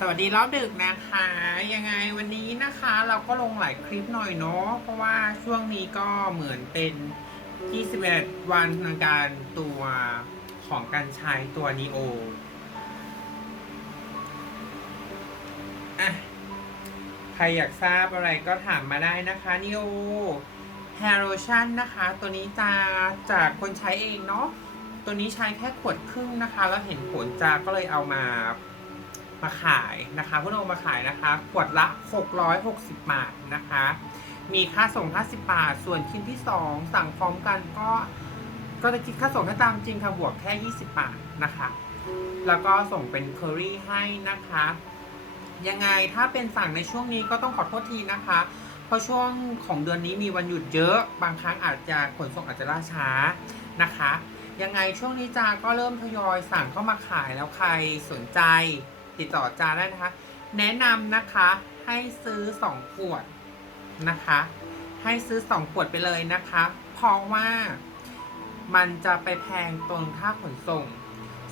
สวัสดีรอบดึกนะคะ ยังไงวันนี้นะคะเราก็ลงหลายคลิปหน่อยเนาะเพราะว่าช่วงนี้ก็เหมือนเป็น 21 วันในการตัวของการใช้ตัวนีโออะใครอยากทราบอะไรก็ถามมาได้นะคะนีโอ Hair Lotion นะคะ ตัวนี้จะจากคนใช้เองเนาะตัวนี้ใช้แค่ขวดครึ่งนะคะ แล้วเห็นผลจาก็เลยเอามา มาขายนะคะเพื่อนมาขายนะคะขวดละ 660 บาทนะคะ มีค่าส่ง 50 บาท ส่วนชิ้นที่ 2 สั่งพร้อมกันก็ก็จะคิดค่าส่งถ้าตามจริงค่ะบวกแค่ 20 บาทนะคะ แล้วก็ส่งเป็นเคอรี่ให้นะคะ ยังไงถ้าเป็นสั่งในช่วงนี้ก็ต้องขอโทษทีนะคะ เพราะช่วงของเดือนนี้มีวันหยุดเยอะ บางครั้งอาจจะขนส่งอาจจะล่าช้านะคะ ยังไงช่วงนี้จาก็เริ่มทยอยสั่งเข้ามาขายแล้วใครสนใจ ติดต่อจาได้นะคะ แนะนำนะคะให้ซื้อ2ขวดนะคะ ให้ซื้อ2ขวดไปเลยนะคะ เพราะว่ามันจะไปแพงตรงค่าขนส่ง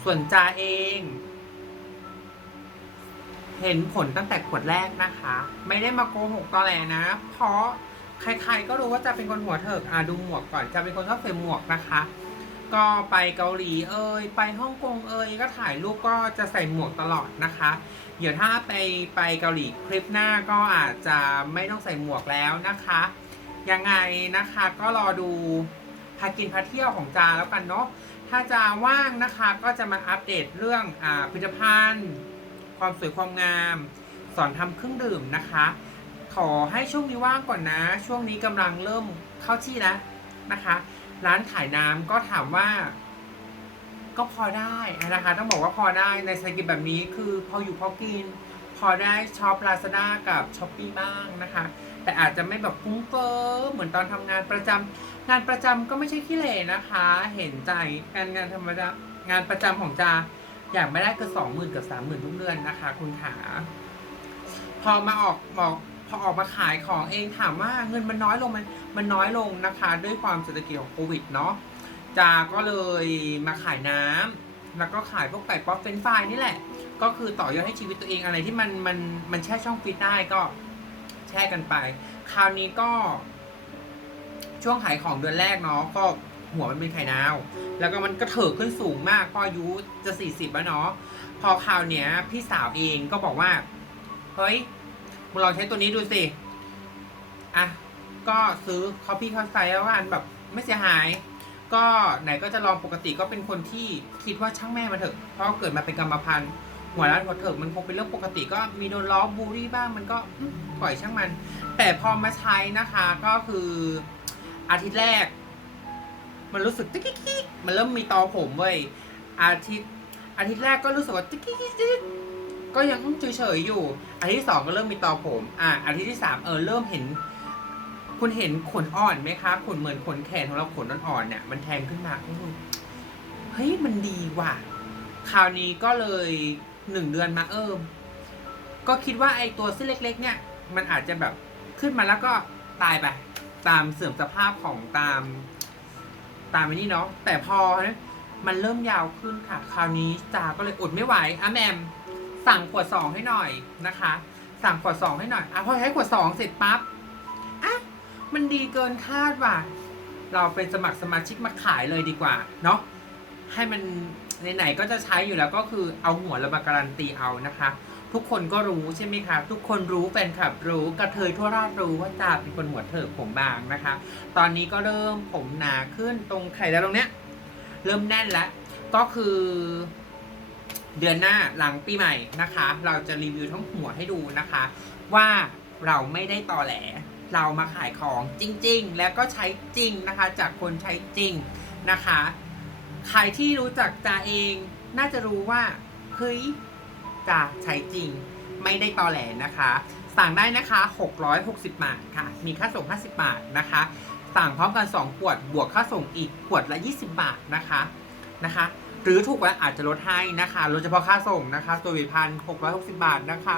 ส่วนจาเอง เห็นผลตั้งแต่ขวดแรกนะคะ ไม่ได้มาโกหกตอแหลนะ เพราะใครๆก็รู้ว่าจะเป็นคนหัวเถิกอะดูหมวกก่อน จะเป็นคนชอบใส่หมวกนะคะ ก็ไปเกาหลีเอ่ยไปฮ่องกงเอ่ยก็ถ่ายรูปก็จะใส่หมวกตลอดนะคะ เดี๋ยวถ้าไปไปเกาหลีคลิปหน้าก็อาจจะไม่ต้องใส่หมวกแล้วนะคะ ยังไงนะคะก็รอดูพากินพาเที่ยวของจาแล้วกันเนาะถ้าจาว่างนะคะก็จะมาอัปเดตเรื่องอ่าผลิตภัณฑ์ความสวยความงาม สอนทำเครื่องดื่มนะคะ ขอให้ช่วงนี้ว่างก่อนนะ ช่วงนี้กำลังเริ่มเข้าที่แล้วนะคะ ร้านขายน้ำก็ถามว่า ก็พอได้นะคะ ต้องบอกว่าพอได้ในเศรษฐกิจแบบนี้คือพออยู่พอกิน พอได้ช็อปลาซาด้ากับช้อปปี้บ้างนะคะ แต่อาจจะไม่แบบฟุ้งเฟ้อเหมือนตอนทำงานประจำงานประจำก็ไม่ใช่ขี้เหร่นะคะ เห็นใจการงานธรรมดางานประจำของจาอย่างไม่ได้ก็สองหมื่นกับสามหมื่นทุกเดือนนะคะ คุณขาพอมาออกบอก พอออกมาขายของเองถามว่าเงินมันน้อยลงมันมันน้อยลงนะคะ ด้วยความเศรษฐกิจของโควิดเนาะจาก็เลยมาขายน้ำแล้วก็ขายพวกไก่ป๊อปเฟนฟรายนี่แหละ ก็คือต่อยอดให้ชีวิตตัวเองอะไรที่มันมันมันแช่ช่องฟิตได้ก็แช่กันไป คราวนี้ก็ช่วงขายของเดือนแรกเนาะก็หัวมันเป็นไข่ดาว แล้วก็มันก็เถิกขึ้นสูงมากพออายุจะสี่สิบแล้วเนาะพอคราวเนี้ย พี่สาวเองก็บอกว่า เฮ้ย มึงลองใช้ตัวนี้ดูสิ อะ ก็ซื้อคอปปี้คอไซแล้วว่าอันแบบไม่เสียหาย ก็ไหนก็จะลองปกติก็เป็นคนที่คิดว่าช่างแม่มาเถอะ เพราะเกิดมาเป็นกรรมพันธุ์หัวร้านหัวเถิกมันคงเป็นเรื่องปกติก็มีโดนล้อบูลลี่บ้างมันก็ปล่อยช่างมัน แต่พอมาใช้นะคะ ก็คืออาทิตย์แรก มันรู้สึกติ๊กกิ๊กกิ๊กมันเริ่มมีตอผมเว้ยอาทิตย์อาทิตย์แรกก็รู้สึกว่าติ๊ก ก็ยังเฉยๆอยู่อาทิตย์ที่สองก็เริ่มมีตอผม อะอาทิตย์ที่สามเออเริ่มเห็น คุณเห็นขนอ่อนไหมคะขนเหมือนขนแขนของเราขนอ่อนๆเนี่ยมันแทงขึ้นมาเฮ้ยมันดีว่ะ คราวนี้ก็เลยหนึ่งเดือนมาเอิมก็คิดว่าไอ้ตัวเส้นเล็ก ๆ เนี่ย มันอาจจะแบบขึ้นมาแล้วก็ตายไป ตามเสื่อมสภาพของตาม ตามไอ้นี่เนาะแต่พอนะมันเริ่มยาวขึ้นค่ะ คราวนี้จาก็เลยอดไม่ไหวอะแมม สั่งขวดสองให้หน่อยนะคะ สั่งขวดสองให้หน่อยอะพอใช้ขวดสองเสร็จปั๊บอะมันดีเกินคาดว่ะเราเป็นสมัครสมาชิกมาขายเลยดีกว่าเนาะให้มันไหนๆก็จะใช้อยู่แล้วก็คือเอาหัวเรามาการันตีเอานะคะ ทุกคนก็รู้ใช่ไหมคะทุกคนรู้แฟนคลับรู้กระเทยทั่วราชรู้ว่าจ่าเป็นคนหัวเถิกผมบางนะคะ ตอนนี้ก็เริ่มผมหนาขึ้นตรงไข่แล้วตรงเนี้ย เริ่มแน่นแล้วก็คือ เดือนหน้าหลังปีใหม่นะคะ เราจะรีวิวทั้งหัวให้ดูนะคะ ว่าเราไม่ได้ตอแหล เรามาขายของจริง ๆ แล้วก็ใช้จริงนะคะ จากคนใช้จริงนะคะ ใครที่รู้จักจ่าเองน่าจะรู้ว่าเฮ้ยจ่าใช้จริง ไม่ได้ตอแหลนะคะ สั่งได้นะคะ 660 บาทค่ะ มีค่าส่ง 50 บาทนะคะสั่งพร้อมกัน 2 ขวด บวกค่าส่งอีกขวดละ 20 บาทนะคะนะคะ หรือถูกแล้วอาจจะลดให้นะคะลดเฉพาะค่าส่งนะคะ ตัววิพันหกร้อยหกสิบาทนะคะ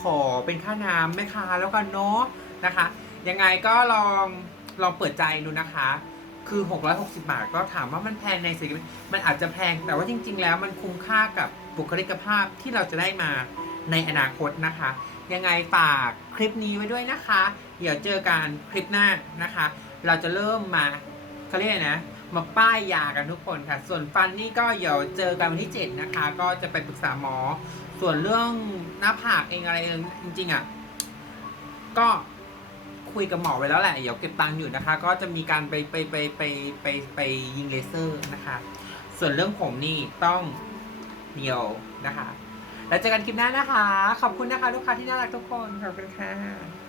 ขอเป็นค่าน้ำแม่ค้าแล้วกันเนาะนะคะ ยังไงก็ลองลองเปิดใจดูนะคะ คือ 660 บาทก็ถามว่ามันแพงในสิ่งมันอาจจะแพงแต่ว่าจริง ๆ แล้วมันคุ้มค่ากับบุคลิกภาพที่เราจะได้มาในอนาคตนะคะ ยังไงฝากคลิปนี้ไว้ด้วยนะคะ เดี๋ยวเจอกันคลิปหน้านะคะ เราจะเริ่มมาเขาเรียกนะ มาป้ายยากันทุกคนค่ะ ส่วนฟันนี่ก็เดี๋ยวเจอกันวันที่ 7 นะคะ ก็จะไปปรึกษาหมอ ส่วนเรื่องหน้าผากเองอะไรเองจริง ๆ อะ ก็คุยกับหมอไว้แล้วแหละ เดี๋ยวเก็บตังค์อยู่นะคะ ก็จะมีการไปไปไปไปไปไปยิงเลเซอร์นะคะ ส่วนเรื่องผมนี่ต้องเดียวนะคะ แล้วเจอกันคลิปหน้านะคะ ขอบคุณนะคะ ลูกค้าที่น่ารักทุกคน ขอบคุณค่ะ